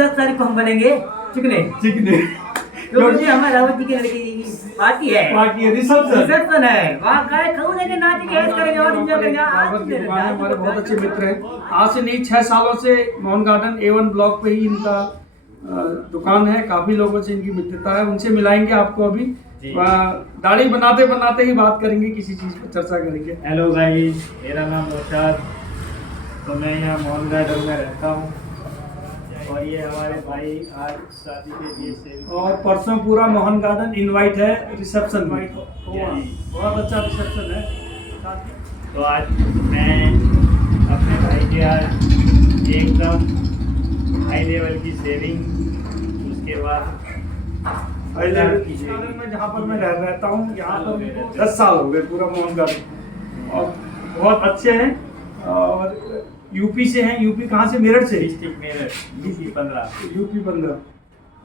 10 तारीख को हम बनेंगे चिकने चिकने क्योंकि हमारे रावत जी की लड़की की पार्टी है, रिसेप्शन है, वहाँ गए खाऊंगे नाचेंगे ऐश करेंगे और एंजॉय करेंगे। रावत की दुकान है, हमारे बहुत अच्छे मित्र हैं। आज से नहीं 6 सालों से मोहन गार्डन A1 ब्लॉक पे ही इनका दुकान है। काफी लोगों से इनकी मित्रता है, उनसे मिलाएंगे आपको अभी। दाढ़ी बनाते बनाते ही बात करेंगे, किसी चीज पर चर्चा करेंगे। हेलो गाइस, मेरा नाम नौशाद, तो मैं यहाँ मोहन गार्डन में रहता हूँ और ये हमारे भाई आज शादी के लिए से और परसों पूरा मोहन गार्डन इनवाइट है रिसेप्शन में। बहुत अच्छा रिसेप्शन है। तो आज मैं अपने भाई के आज एकदम हाई लेवल की शेयरिंग, उसके बाद हाई लेवल की शेयरिंग में जहाँ पर मैं रहता हूँ, यहाँ पर 10 साल हो गए पूरा मोहन गार्डन, और बहुत अच्छे हैं। और यूपी से हैं। यूपी कहाँ से? मेरठ से। डिस्ट्रिक्ट मेरठ, यूपी 15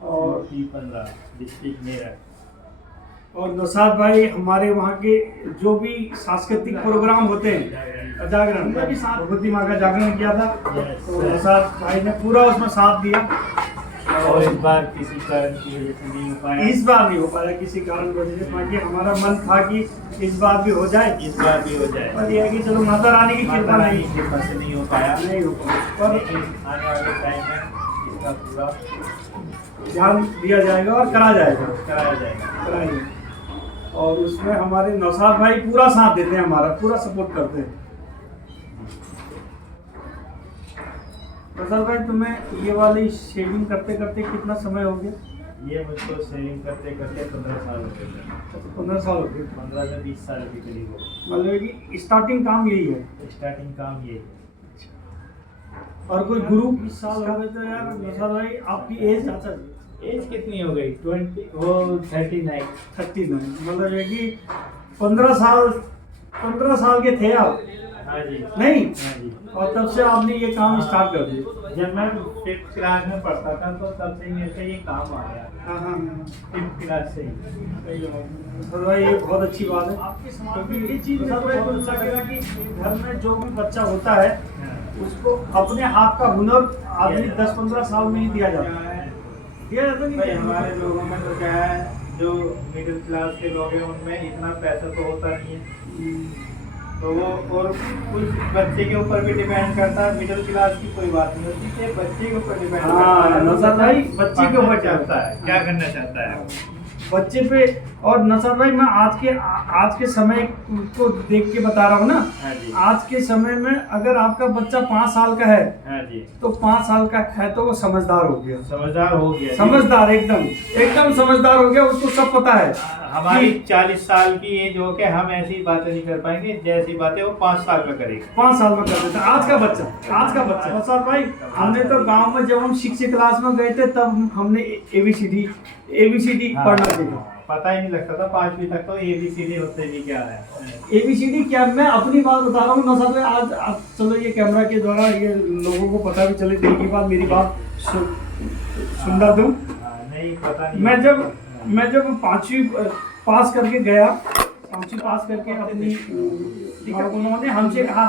और डिस्ट्रिक्ट मेरठ। और नौशाद भाई हमारे वहाँ के जो भी सांस्कृतिक प्रोग्राम होते हैं, जागरण में भी साथ भगवती माँ का जागरण किया था, तो नौशाद भाई ने पूरा उसमें साथ दिया। और इस बार किसी कारण की वजह से नहीं हो पाया, इस बार नहीं हो पाया किसी कारण वजह से, बाकी हमारा मन था कि इस बार भी हो जाए, इस बार भी हो जाए। पर यह है कि चलो माता रानी की कृपा नहीं से नहीं हो पाया, नहीं हो पाया। पर लेकिन आने वाले टाइम में इसका पूरा ध्यान दिया जाएगा और कराया जाएगा। कराया और उसमें हमारे नौशाद भाई पूरा साथ देते हैं, हमारा पूरा सपोर्ट करते हैं। नौशाद भाई तुम्हें ये वाली शेविंग करते करते कितना समय हो गया? ये मुझको सेविंग करते करते 15 साल हो गए। 15 साल हो गए। 15 से 20 साल के करीब हो गए। मतलब कि स्टार्टिंग काम यही है? स्टार्टिंग काम ये। और कोई गुरु 20 साल हो गए तो यार नौशाद भाई आपकी एज? एज कितनी हो गई? 39। 39। मतलब है कि 15 साल के थे आप? हाँ जी। नहीं? हाँ जी। और तब से आपने ये काम स्टार्ट कर दिया? जब मैं 5th क्लास में पढ़ता था तो तब से मेरे से ये काम आ गया। हाँ। 5th क्लास से ही। तो भाई ये बहुत अच्छी बात है, क्योंकि ये चीज़ तो लगेगा कि घर में जो भी बच्चा होता है उसको अपने हाथ का हुनर आदमी 10-15 साल में ही दिया जाता है। भाई हमारे लोगों में तो क्या है, जो मिडिल क्लास के लोग हैं उनमें इतना पैसा तो होता नहीं है, तो वो और कुछ बच्चे के ऊपर भी डिपेंड करता है। मिडिल क्लास की कोई बात नहीं होती, ये बच्चे के ऊपर डिपेंड करता है। नौशाद भाई बच्चे के ऊपर चाहता है, क्या करना चाहता है बच्चे पे। और नौशाद भाई मैं आज के समय को देख के बता रहा हूँ ना। हाँ जी। आज के समय में अगर आपका बच्चा 5 साल का है, हाँ जी, तो 5 साल का है तो वो समझदार हो गया। समझदार एकदम समझदार हो गया, उसको सब पता है। हमारी 40 साल की एज हो के हम ऐसी बातें नहीं कर पाएंगे जैसी बातें वो 5 साल में करेगा। 5 साल में कर देता आज का बच्चा। नौशाद भाई हमने तो गांव में जब हम 6th क्लास में गए थे तब हमने ABCD पढ़ना सीखा। पता ही नहीं लगता था 5वीं तक, तो ABCD होते भी क्या है। ABCD क्या, मैं अपनी बात बता रहा हूँ नौशाद भाई। आज चलो ये कैमरा के द्वारा ये लोगों को पता भी चले, दिल की बात, मेरी बात सुनना दूं। नहीं पता नहीं। मैं जब 5वीं पास करके गया, 5वीं पास करके अपनी उन्होंने हमसे कहा,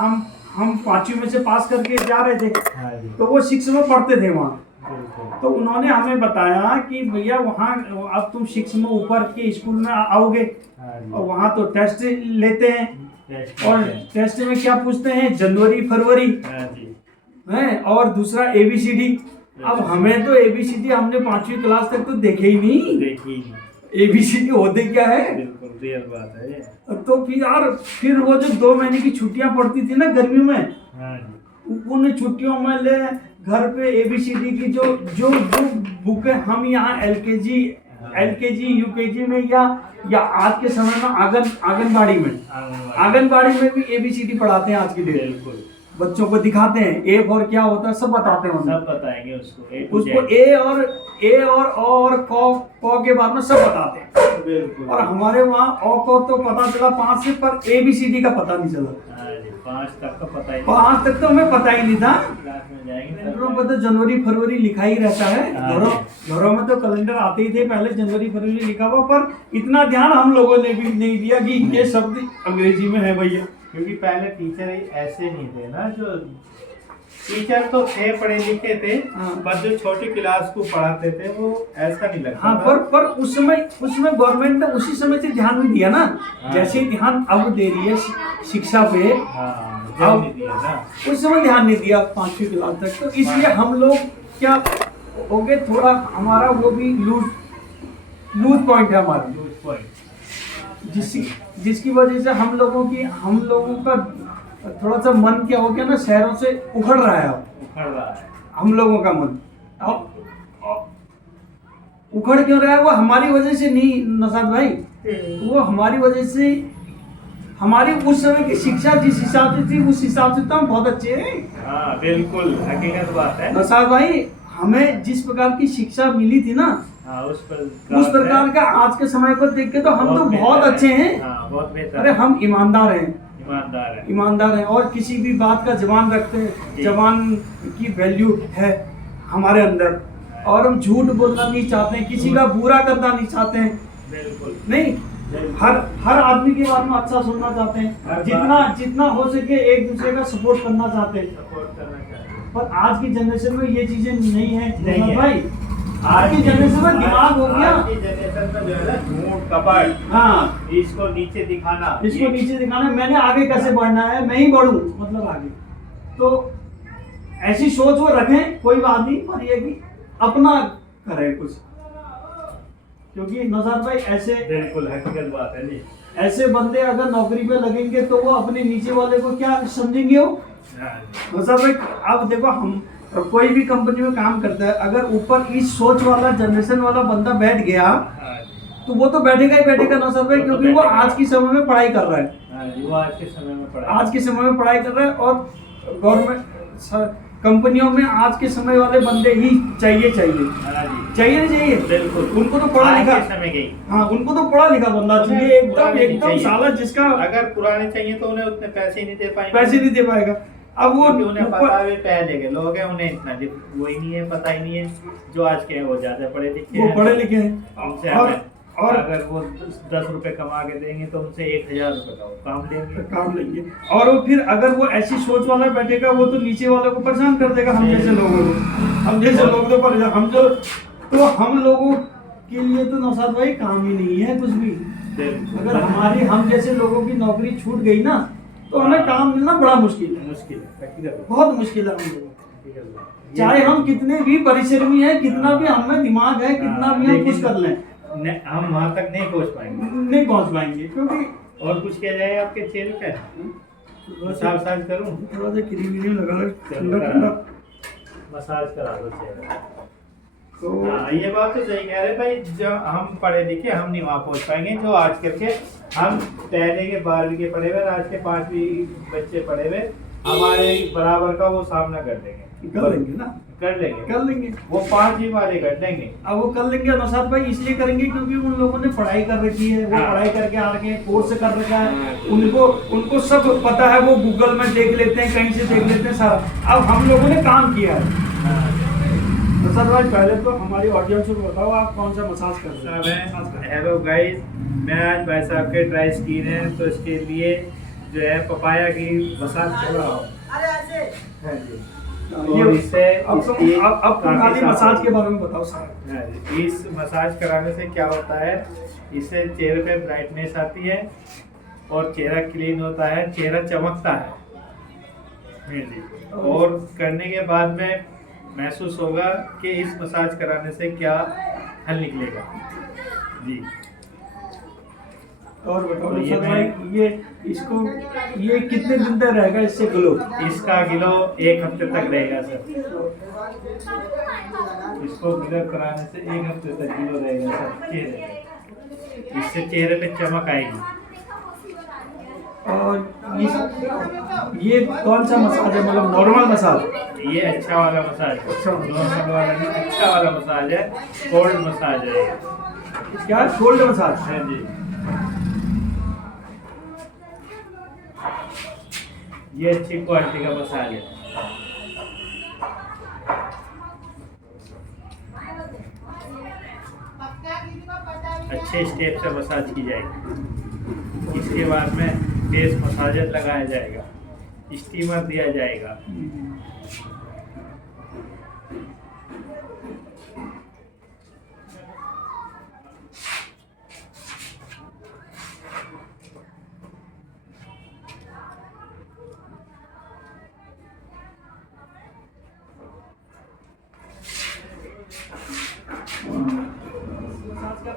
हम 5वीं में से पास करके जा रहे थे, तो वो 6 में पढ़ते थे वहाँ। तो उन्होंने हमें बताया कि भैया वहाँ अब तुम 6 में ऊपर के स्कूल में आओगे और वहाँ तो टेस्ट लेते हैं, और टेस्ट में क्या पूछते हैं, जनवरी फरवरी है, और दूसरा ABCD। अब हमें तो ABCD हमने 5वीं क्लास तक तो देखे ही नहीं। ABCD होते क्या है? बिल्कुल रियल बात है। तो फिर वो जो 2 महीने की छुट्टियां पड़ती थी ना गर्मी में, उन छुट्टियों में ले घर पे ABCD की जो बुक हम यहाँ LKG UKG में या आज के समय में आंगनबाड़ी में भी ABCD पढ़ाते हैं आज की डेट। बिल्कुल बच्चों को दिखाते हैं A फॉर क्या होता है, सब बताते हैं, सब बताएंगे उसको A और क के बाद में सब बताते हैं। बिल्कुल। और हमारे वहाँ अ को तो पता चला 5 से, पर ABCD का पता नहीं चला। 5 तक तो पता ही नहीं। 5 तक तो हमें पता ही नहीं था। क्लास में जाएंगे तो जनवरी फरवरी लिखा ही रहता है। घरों में तो कैलेंडर आते ही थे पहले, जनवरी फरवरी लिखा हुआ, पर इतना ध्यान हम लोगों ने भी नहीं दिया कि ये शब्द अंग्रेजी में है भैया। क्योंकि पहले टीचर ऐसे नहीं थे ना, जो टीचर तो थे, पढ़े लिखे थे, हाँ। पर जो छोटी क्लास को पढ़ाते थे वो ऐसा नहीं लगता हाँ, था। पर उसमें गवर्नमेंट ने उसी समय से ध्यान नहीं दिया ना, हाँ। जैसे ध्यान अब दे रही है शिक्षा पे, हाँ, ध्यान नहीं दिया ना। उस समय ध्यान नहीं दिया 5वीं क्लास तक, तो इसलिए हम लोग क्या हो गए, थोड़ा हमारा वो भी लूज पॉइंट है हमारा, लूज पॉइंट। जिसकी वजह से हम लोगों का थोड़ा सा मन क्या हो गया ना, शहरों से उखड़ रहा है, उखड़ रहा है हम लोगों का मन अब उखड़ क्यों रहा है, वो हमारी वजह से नहीं नौशाद भाई, वो हमारी वजह से, हमारी उस समय की शिक्षा जिस हिसाब से थी उस हिसाब से तो हम बहुत अच्छे हैं। हाँ बिल्कुल, हकीकत बात है। नौशाद भाई, हमें जिस प्रकार की शिक्षा मिली थी ना, हाँ, उस प्रकार का आज के समय को देख के तो हम तो बहुत अच्छे हैं। हाँ, बहुत बेहतर। अरे हम ईमानदार हैं, ईमानदार है और किसी भी बात का जबान रखते हैं, जबान की वैल्यू है हमारे अंदर, और हम झूठ बोलना नहीं चाहते हैं, किसी का बुरा करना नहीं चाहते हैं, बिल्कुल नहीं, हर आदमी के बारे में अच्छा सुनना चाहते हैं, जितना हो सके एक दूसरे का सपोर्ट करना चाहते हैं। पर आज की जनरेशन में ये चीजें नहीं है भाई, आज की जनरेशन में दिमाग हो गया, आज की जनरेशन में जो है ना, झूठ कपट, हाँ, इसको नीचे दिखाना, मैंने आगे कैसे बढ़ना है, मैं ही बढ़ूं, मतलब आगे, तो ऐसी सोच वो रखें, कोई बात नहीं, पर ये कि अपना करें कुछ, क्योंकि नौशाद भाई ऐसे, बिल्कुल हकीकत बात है जी, ऐसे बंदे अगर नौकरी पे लगेंगे तो वो अपने नीचे वाले को क्या समझेंगे वो। नौशाद भाई अब देखो, हम कोई भी कंपनी में काम करता है, अगर ऊपर इस सोच वाला जनरेशन वाला बंदा बैठ गया तो वो तो बैठेगा ही बैठेगा नौशाद भाई, क्योंकि वो आज के समय में पढ़ाई कर रहा है, वो आज के समय में पढ़ाई कर रहा है, और गवर्नमेंट कंपनियों में आज के समय वाले बंदे ही चाहिए नहीं चाहिए, बिल्कुल, उनको तो पढ़ा लिखा, हाँ, उनको तो पढ़ा लिखा बंदा चाहिए, एकदम साला, जिसका अगर पुराने चाहिए तो उन्हें उतने पैसे नहीं दे पाएगा, अब वो उन्हें पता है, पहले के लोग हैं, उन्हें इतना वो ही नहीं है, पता ही नहीं है, जो आज के हैं वो ज्यादा पढ़े लिखे हैं, और अगर वो 10 रुपए कमा के देंगे तो उनसे 1000 रुपए का काम लेंगे, और वो फिर अगर वो ऐसी सोच वाला बैठेगा, वो तो नीचे वाले को परेशान कर देगा, हम जैसे लोगों को, हम लोगों के लिए तो नौशाद भाई काम ही नहीं है कुछ भी, अगर हम जैसे लोगों की नौकरी छूट गई ना, तो हमें काम मिलना बड़ा मुश्किल है, बहुत मुश्किल है हम लोगों, चाहे हम कितने भी परिश्रमी है, कितना भी हमें दिमाग है, कितना भी हम कुछ कर लें, हम वहाँ तक नहीं पहुँच पाएंगे, क्योंकि और कुछ किया जाए आपके चेहरे पे, मसाज करूँ, थोड़ा सा क्रीम लगा, ठंडा मसाज करा दो चेहरा। तो हाँ, ये बात तो सही कह रहे भाई, जो हम पढ़े लिखे हम नहीं वहाँ पहुँच पाएंगे, जो आज करके हम पहले के 12वीं के पढ़े हुए, आज के 5वीं बच्चे पढ़े हुए, हमारे बराबर का वो सामना कर लेंगे, वो 5वीं वाले कर लेंगे। अब वो कर लेंगे नौशाद भाई, इसलिए करेंगे क्योंकि उन लोगों ने पढ़ाई कर रखी है, वो पढ़ाई करके आ रखे हैं, कोर्स कर रखा है, उनको सब पता है, वो गूगल में देख लेते हैं, कहीं से देख लेते हैं सारा। अब हम लोगों ने काम किया है। नौशाद भाई, पहले तो हमारी ऑडियंस को बताओ, आप कौन सा मसाज कर रहे हैं? हेलो गाइस, मैं आज भाई साहब के ड्राई स्किन है, तो इसके लिए जो है पपाया की मसाज कर रहा हूँ। ये इससे अब खाली मसाज के बारे में बताओ सर। इस मसाज कराने से क्या होता है, इससे चेहरे पे ब्राइटनेस आती है और चेहरा क्लीन होता है, चेहरा चमकता है जी। और करने के बाद में महसूस होगा कि इस मसाज कराने से क्या हल निकलेगा जी। और बताओ भाई, ये कितने दिन तक रहेगा इससे ग्लो? इसका ग्लो 1 हफ्ते तक रहेगा सर। इसको ग्लो कराने से 1 हफ्ते तक ग्लो रहेगा सर चेहरे, इससे चेहरे पे चमक आएगी। और ये कौन सा मसाज है, मतलब नॉर्मल मसाज? ये अच्छा वाला मसाज है, नॉर्मल वाला नहीं, अच्छा वाला मसाज है, कोल्ड मसाज है। क्या कोल्ड मसाज है जी? ये अच्छी क्वालिटी का मसाज है। अच्छे स्टेप से मसाज की जाएगी। इसके बाद में फेस मसाजर लगाया जाएगा, स्टीमर दिया जाएगा।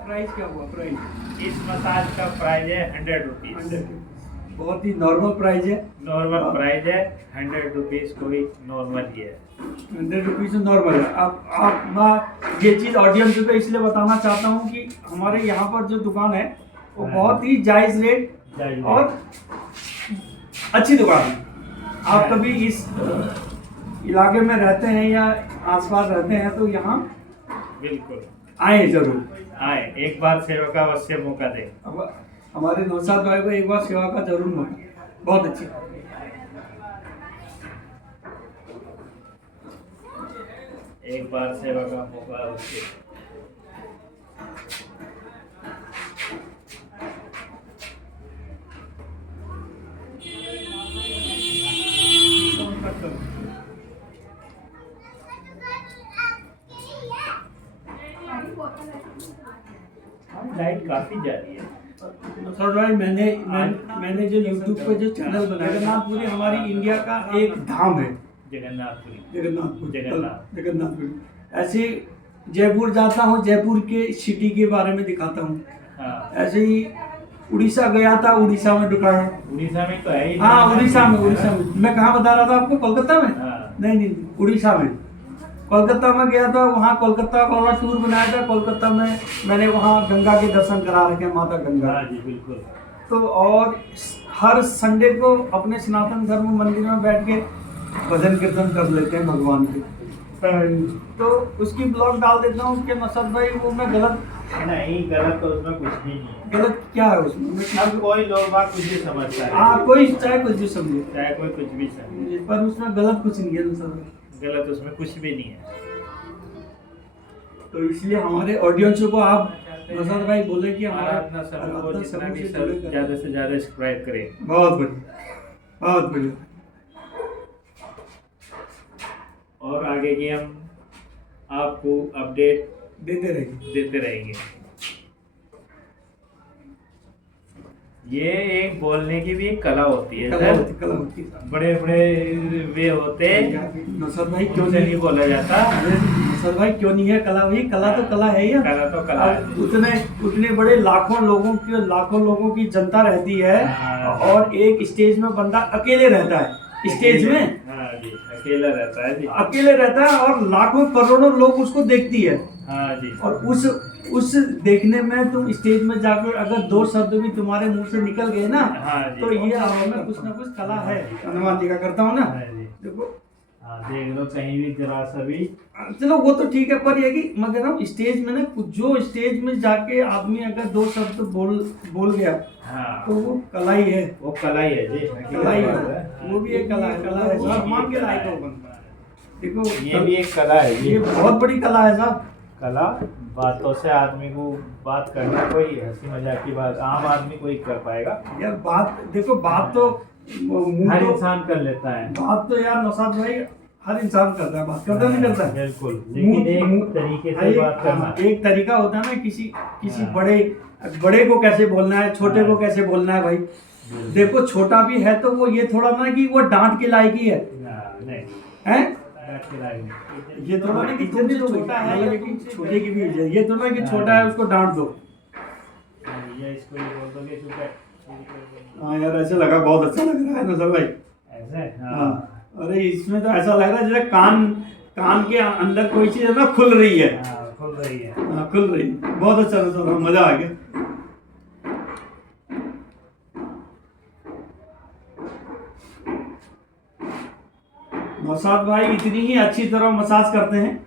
प्राइस क्या हुआ प्राइस? इस मसाज का प्राइस है 100 रुपीज। बहुत ही नॉर्मल प्राइस है। नॉर्मल प्राइस है 100 रुपीज, कोई नॉर्मल ही है। 100 रुपीज नॉर्मल है। आप मैं ये चीज़ ऑडियंस को इसलिए बताना चाहता हूँ कि हमारे यहाँ पर जो दुकान है वो बहुत ही जायज़ रेट और अच्छी दुकान है। आप कभी इस इलाके में रहते हैं या आसपास रहते हैं तो यहाँ बिल्कुल आए जरूर आए, एक बार सेवा का अवश्य मौका दें। अब हमारे नौशाद भाई को एक बार सेवा का जरूर मौका। बहुत अच्छी। एक बार सेवा का मौका अवश्य। लाइट काफी जा रही है। सर भाई मैंने जो यूट्यूब पे जो चैनल बनाया, जगन्नाथपुरी हमारी इंडिया का एक धाम है। जगन्नाथपुरी ऐसे जयपुर जाता हूँ, जयपुर के सिटी के बारे में दिखाता हूँ। हाँ। ऐसे ही उड़ीसा गया था, उड़ीसा में दिखाया। उड़ीसा में तो है ही। हाँ उड़ीसा में मैं कहाँ बता रहा था आपको? कोलकाता में? हाँ। नहीं उड़ीसा में। कोलकाता में गया था, वहाँ कोलकाता वाला टूर बनाया था। कोलकाता में मैंने वहाँ गंगा के दर्शन करा रखे, माता गंगा। हाँ जी बिल्कुल। तो और हर संडे को अपने सनातन धर्म मंदिर में बैठ के भजन कीर्तन कर लेते हैं भगवान के। तो उसकी ब्लॉग डाल देता हूँ कि नौशाद भाई वो मैं गलत नहीं, गलत तो उसमें कुछ भी नहीं है। गलत क्या है उसमें? अब कोई लोग बात कुछ भी समझता है। हाँ कोई चाहे कुछ भी समझे, चाहे कोई कुछ भी समझे, पर उसमें गलत कुछ नहीं है नौशाद भाई। गलत उसमें कुछ भी नहीं है। तो इसलिए हमारे ऑडियंस को आप नौशाद भाई बोले कि हमारा अपना सभी को जितना भी सर ज़्यादा से ज़्यादा सब्सक्राइब करें। बहुत बढ़िया, बहुत बढ़िया। और आगे की हम आपको अपडेट देते रहेंगे। ये एक बोलने की भी एक कला होती है सर। कला होती है। बड़े वे होते हैं। नौशाद भाई क्यों नहीं बोला जाता? नौशाद भाई क्यों नहीं है कला? भाई कला तो कला है ही। कला तो कला है। उतने बड़े लाखों लोगों की जनता रहती है और एक स्टेज में बंदा अकेले रहता है। स्टेज में हाँ जी अकेला रहता है जी। अकेले रहता है और लाखों करोड़ों लोग उसको देखती है। हाँ जी। और उस देखने में तुम स्टेज में जाकर अगर दो शब्द भी तुम्हारे मुंह से निकल गए ना, हाँ जी, तो ये आवाज में कुछ ना कुछ कला है। धन्यवाद जी का करता हूँ ना। हाँ जी। देखो देख लो कहीं भी जरा सा भी। चलो वो तो ठीक है, पर ये कि मैं कह रहा हूँ स्टेज में ना जो स्टेज में जाके आदमी अगर दो शब्द बोल गया, हाँ तो वो कला ही है। वो कला ही है जी। कला ही है, वो भी एक कला है। सम्मान के लायक हो बनता है। देखो ये भी एक कला है जी। ये बहुत बड़ी कला है साहब। कला बातों से आदमी को बात करना, कोई हंसी मजाक की बात आम आदमी कोई कर पाएगा यार? बात देखो, बात तो हर इंसान कर लेता है। बात तो यार नौशाद भाई हर इंसान करता है, बात करता नहीं करता है। बिल्कुल, लेकिन एक तरीके से बात करना। एक तरीका होता है ना, किसी बड़े को कैसे बोलना है, छोटे को कैसे बोलना है। भाई देखो छोटा भी है तो वो ये थोड़ा ना कि वो डांट के लायक ही है, हैं? ये थोड़ा ना कि तुमसे छोटा है लेकिन छोटे की भी इज्जत। ये थोड़ा कि छोटा है उसको डांट दो। हाँ यार ऐसे लगा, बहुत अच्छा लग रहा है नौशाद भाई। ऐसे हाँ, अरे इसमें तो ऐसा लग रहा है जैसे कान के अंदर कोई चीज है ना खुल रही है। खुल रही है। हाँ खुल रही है। बहुत अच्छा नौशाद, मजा आ गया। नौशाद भाई इतनी ही अच्छी तरह मसाज करते हैं।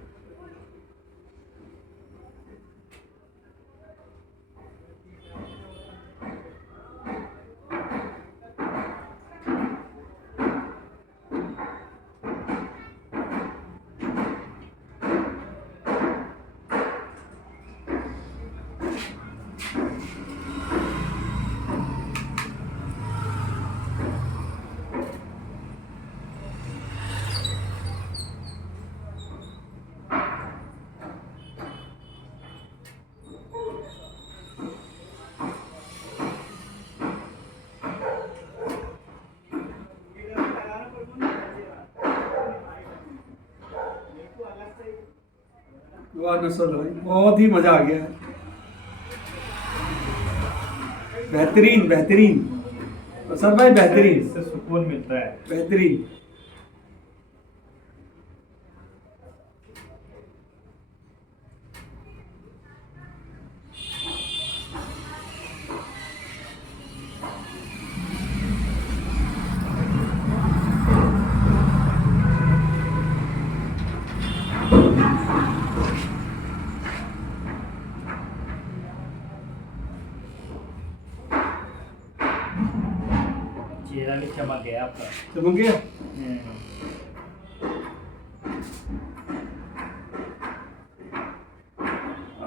वाह नौशाद भाई बहुत ही मजा आ गया है। बेहतरीन बेहतरीन सर भाई, बेहतरीन, इससे सुकून मिलता है। बेहतरीन। चेहरा भी चमक गया आपका। समझ गया?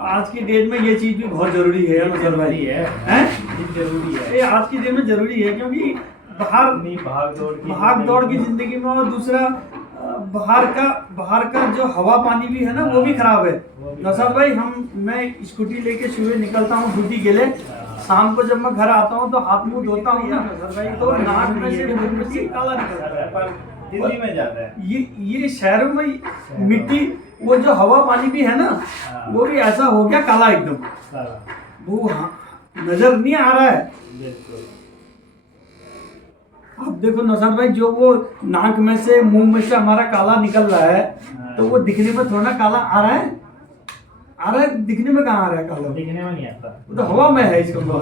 आज की डेट में ये चीज भी बहुत जरूरी है मतलब भाई, है हैं? ये जरूरी है। ये आज की डेट में जरूरी है, क्योंकि बाहर नहीं, भाग दौड़ की जिंदगी में, और दूसरा बाहर का जो हवा पानी भी है ना, वो भी खराब है। वो भी नौशाद भाई, मैं स्कूटी लेके सुबह निकलता हूँ ड्यूटी के लिए, शाम को जब मैं घर आता हूँ तो हाथ मुंह धोता हूँ ना नौशाद भाई, तो नाक में से मुंह में से काला निकलता है। पर दिल्ली में ज्यादा है ये शहरों में मिट्टी, वो जो हवा पानी भी है ना, वो भी ऐसा हो गया काला एकदम, सारा। वो नजर नहीं आ रहा है। बिल्कुल। आप देखो नौशाद भाई, जो वो नाक में से मुंह में से हमारा काला निकल रहा है, तो वो दिखने में थोड़ा काला आ रहा है, दिखने में कहाँ आ रहा है काला? दिखने में नहीं आता, वो तो हवा में है इसका मतलब,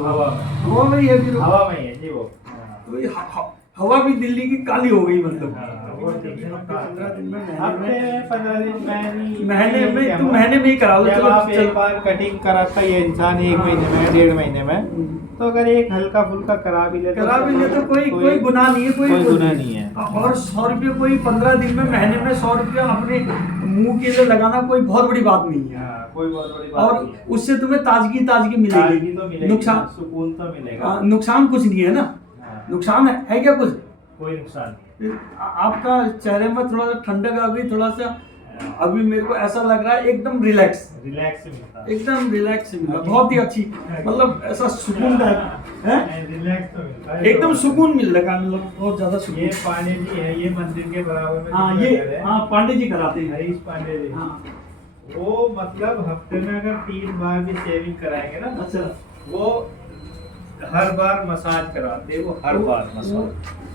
हवा में ही है फिर, हवा में ही है जी वो। तो ये हवा भी दिल्ली की काली हो गई मतलब। वो दिखने में 15 दिन में महीने में तुम महीने में ही करा लो। जब चलो आप एक बार कटिंग कराता है ये इंसान 1 महीने में, 1.5 महीने में, तो अगर एक हल्का फुल्का करा भी ले तो कोई गुनाह नहीं है, कोई गुनाह नहीं है। और 100 रुपये कोई 15 दिन में, महीने में 100 रुपया अपने मुंह के लिए लगाना कोई बहुत बड़ी बात नहीं है। कोई बहुत बड़ी बात नहीं है। और उससे तुम्हें ताजगी मिलेगी, तो मिलेगी, नुकसान, सुकून तो मिलेगा। नुकसान कुछ नहीं है ना, नुकसान है क्या कुछ? कोई नुकसान नहीं। आपका चेहरे में थोड़ा सा ठंडक आ गई, थोड़ा सा अभी मेरे को ऐसा लग रहा है एकदम रिलैक्स मिलता है, एकदम रिलैक्स मिला, बहुत ही अच्छी, मतलब ऐसा सुकून है, रिलैक्स तो मिलता है, एकदम सुकून मिल रहा है, मतलब बहुत ज्यादा सुकून। ये पांडे जी है, ये मंदिर के बराबर में हाँ ये पांडे जी कराते हैं, हरीश पांडे जी। हाँ। वो मतलब हफ्ते में अगर 3 बार भी शेविंग कराएंगे ना, अच्छा, वो हर बार मसाज कराते हैं, वो हर बार मसाज।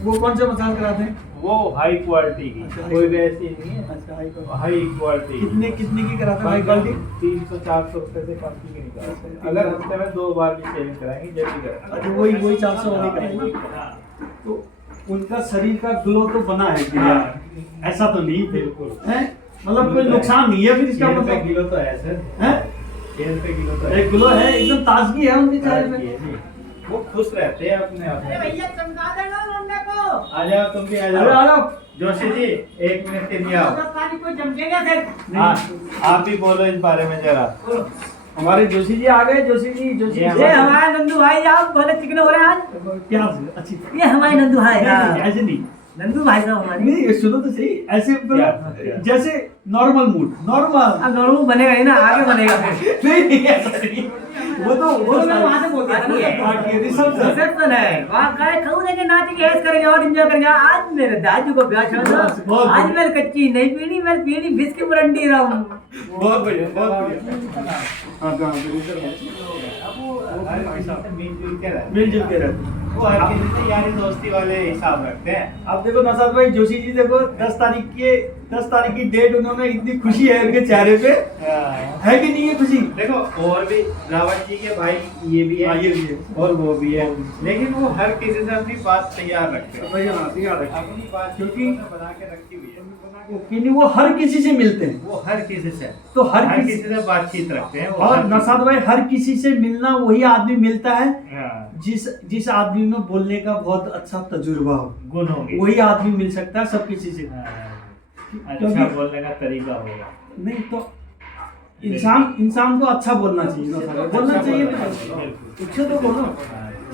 वो कौन सा मसाज कराते हैं? वो हाई क्वालिटी की, अच्छा, कोई वैसी नहीं है। अच्छा, हाई क्वालिटी। कितने की कराते हैं हाई क्वालिटी? 300-400 रुपए से कम की नहीं कराते। अगर हफ्ते में 2 बार भी शेविंग कराएंगे जब भी कराएंगे। अच्छा, वही 400 वाली कराएंगे। तो उनका शरीर का ग्लो तो बना है क्लियर, ऐसा तो नहीं बिल्कुल है, मतलब कोई नुकसान नहीं है फिर इसका मतलब। किलो तो है सर, है 6 रुपए किलो तो है। एक ग्लो है, एकदम ताजगी है उनके चेहरे में। वो खुश रहते हैं अपने आप में। भैया चमका देना लौंडे को। आ जाओ, तुम भी आ अरे जाओ। आ जाओ। जोशी जी 1 मिनट के लिए आओ। कोई चमकेगा फिर? हाँ, आप भी बोलो इस बारे में जरा। हमारे जोशी जी आ गए। जोशी जी ये हमारे नंदू भाई, आप बहुत चिकने हो रहे हैं आज। प्याज अच्छी, ये हमारे नंदू भाई, ऐसे नहीं, नंदू भाई साहब हमारे। नहीं ये सुनो तो सही, ऐसे जैसे नॉर्मल मूड, नॉर्मल। अब नॉर्मल बनेगा ही ना, आगे बनेगा फिर। नहीं ऐसा नहीं, वो मैं वहाँ से बोल रहा था, रिसेप्शन है, वहाँ गए खाने के नाच के ऐश करेंगे और एंजॉय करेंगे। आज मेरे दादू को ब्याह था, आज मैं कच्ची नहीं पीनी, मैं पीनी बिस्किट ब्रांडी रहा हूँ। बहुत बढ़िया, बहुत बढ़िया। हाँ हाँ, मिलजुल के रहते। वो हर किसी से यारी दोस्ती वाले हिसाब रखते हैं। अब देखो नौशाद भाई, जोशी जी देखो 10 तारीख की डेट, उन्होंने इतनी खुशी है उनके चेहरे पे, है कि नहीं है खुशी? देखो और भी रावत जी के भाई ये भी है, ये भी है, और वो भी है, लेकिन वो हर किसी से अपनी बात तैयार रखते हैं। अपनी बात क्योंकि बना के रखी हुई है, क्योंकि वो हर किसी से मिलते हैं, वो हर किसी से, तो हर किसी से बातचीत रखते हैं। और नौशाद भाई हर किसी से मिलना वही आदमी मिलता है जिस आदमी में बोलने का बहुत अच्छा तजुर्बा हो, गुण होंगे, वही आदमी मिल सकता है सब किसी से। अच्छा बोलने का तरीका होगा। नहीं तो इंसान को अच्छा बोलना चाहिए, बोलना चाहिए, अच्छे तो बोलो,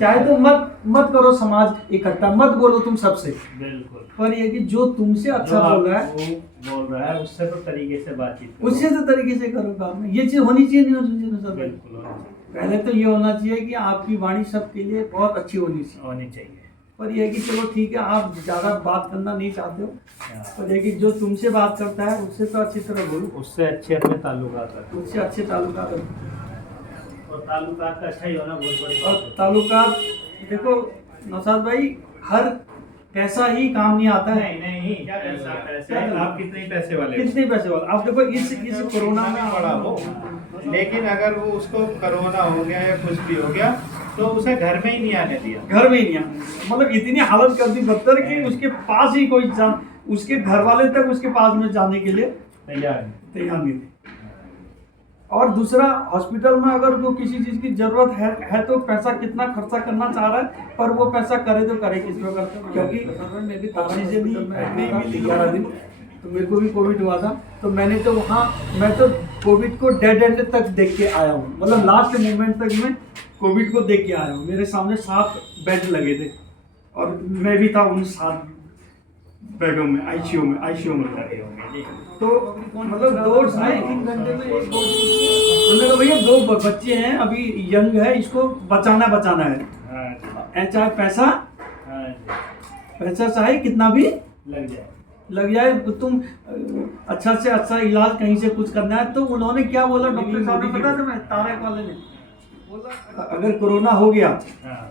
चाहे तो मत करो समाज इकट्ठा, मत बोलो तुम सबसे, बिल्कुल, पर ये कि जो तुमसे अच्छा बोल रहा है उससे तो तरीके से बातचीत, उससे तो तरीके से करो काम। ये चीज होनी चाहिए, नहीं होनी चाहिए सर? बिल्कुल पहले तो ये होना चाहिए कि आपकी वाणी सबके लिए बहुत अच्छी होनी चाहिए। पर यह कि चलो ठीक है, आप ज़्यादा बात करना नहीं चाहते हो, पर यह कि जो तुमसे बात करता है उससे तो अच्छी तरह बोलो, उससे अच्छे अपने ताल्लुकात रखो, उससे अच्छे ताल्लुकात रखो। और ताल्लुकात का अच्छा ही होना बहुत बड़ी और बात है। ताल्लुकात, देखो नौशाद भाई, हर पैसा ही काम नहीं आता है। नहीं क्या पैसा, पैसे आप कितने पैसे वाले हो? कितने पैसे वाला, आप देखो इस कोरोना में पड़ा हो, लेकिन अगर वो उसको कोरोना हो गया या कुछ भी हो गया तो उसे घर में ही नहीं आने दिया। घर में ही नहीं आना, मतलब इतनी हालत कर दी बदतर कि उसके पास ही कोई उसके घर वाले तक उसके पास में जाने के लिए तैयार तैयार नहीं थे। और दूसरा, हॉस्पिटल में अगर वो किसी चीज़ की जरूरत है तो पैसा कितना खर्चा करना चाह रहा है, पर वो पैसा करे तो करे किस प्रकार, क्योंकि ऑक्सीजन ही नहीं मिली 11 दिन, तो मेरे को भी कोविड हुआ था। तो मैंने तो मैं तो कोविड को डेड एंड तक देख के आया हूँ, मतलब लास्ट मोमेंट तक मैं कोविड को देख के आया हूँ। मेरे सामने 7 बेड लगे थे और मैं भी था उन 7 बेडों में, आईसीयू में लगे होंगे। तो मतलब 2-3 घंटे में एक बोलने का भैया 2 बच्चे हैं, अभी यंग है, इसको बचाना है। चाहे पैसा चाहे कितना भी लग जाए, तो तुम अच्छा से अच्छा इलाज कहीं से कुछ करना है। तो उन्होंने क्या बोला, डॉक्टर साहब ने पता तुम्हें, तारक वाले ने बोला अगर कोरोना हो गया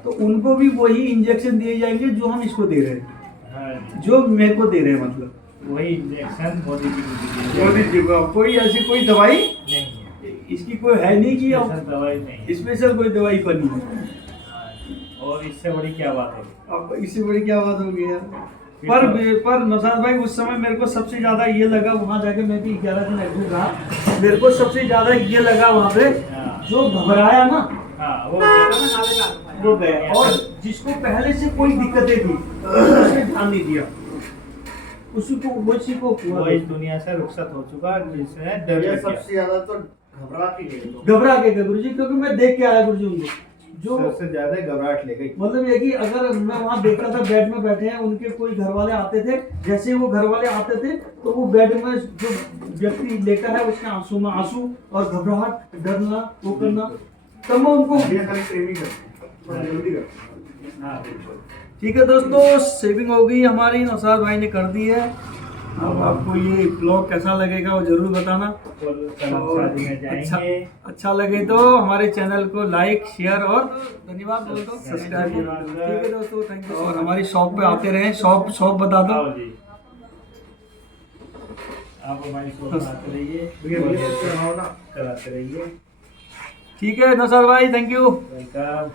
तो उनको भी वही इंजेक्शन दिए जाएंगे जो हम इसको दे रहे हैं, जो मेरे को दे रहे हैं, मतलब वही इंजेक्शन मोदी जी को। कोई ऐसी कोई दवाई नहीं है, इसकी कोई है नहीं कि स्पेशल दवाई नहीं, स्पेशल कोई दवाई बनी है। और इससे बड़ी क्या बात है? अब इससे बड़ी क्या बात हो गई यार। पर नौशाद भाई, उस समय मेरे को सबसे ज्यादा ये लगा, वहाँ जाके मैं भी 11 दिन एडमिट रहा, मेरे को सबसे ज्यादा ये लगा वहाँ पे जो घबराया ना, वो गया। और जिसको पहले से कोई दिक्कतें थी उसने ध्यान नहीं दिया, उसी को वो इस दुनिया से रुखसत हो चुका, जिसने डर ये लग गया। सबसे ज्यादा तो घबराहट ही गई। घबरा के गुरु जी, क्योंकि मैं देख के आया गुरु जी उनको, जो सबसे ज्यादा घबराहट ले गई। मतलब ये कि अगर मैं वहाँ देखता था बेड में बैठे हैं, उनके कोई घर वाले आते थे, जैसे वो घर वाले आते थे तो वो बेड में जो व्यक्ति लेकर है उसके आंसू में आंसू और घबराहट, डरना, वो करना, तब मैं उनको। ठीक है दोस्तों, सेविंग हो गई हमारी, नौशाद भाई ने कर दी है। अब आपको ये ब्लॉग कैसा लगेगा वो जरूर बताना। और अच्छा लगे तो हमारे चैनल को लाइक, शेयर और धन्यवाद बोल दो, सब्सक्राइब करो। ठीक है दोस्तों, थैंक यू। और हमारी शॉप पे आते रहें। शॉप बता दो। आप हमारी शॉप आते रहिए, कराते रहिए। ठीक है नौशाद भाई, थैंक यू। वेलकम।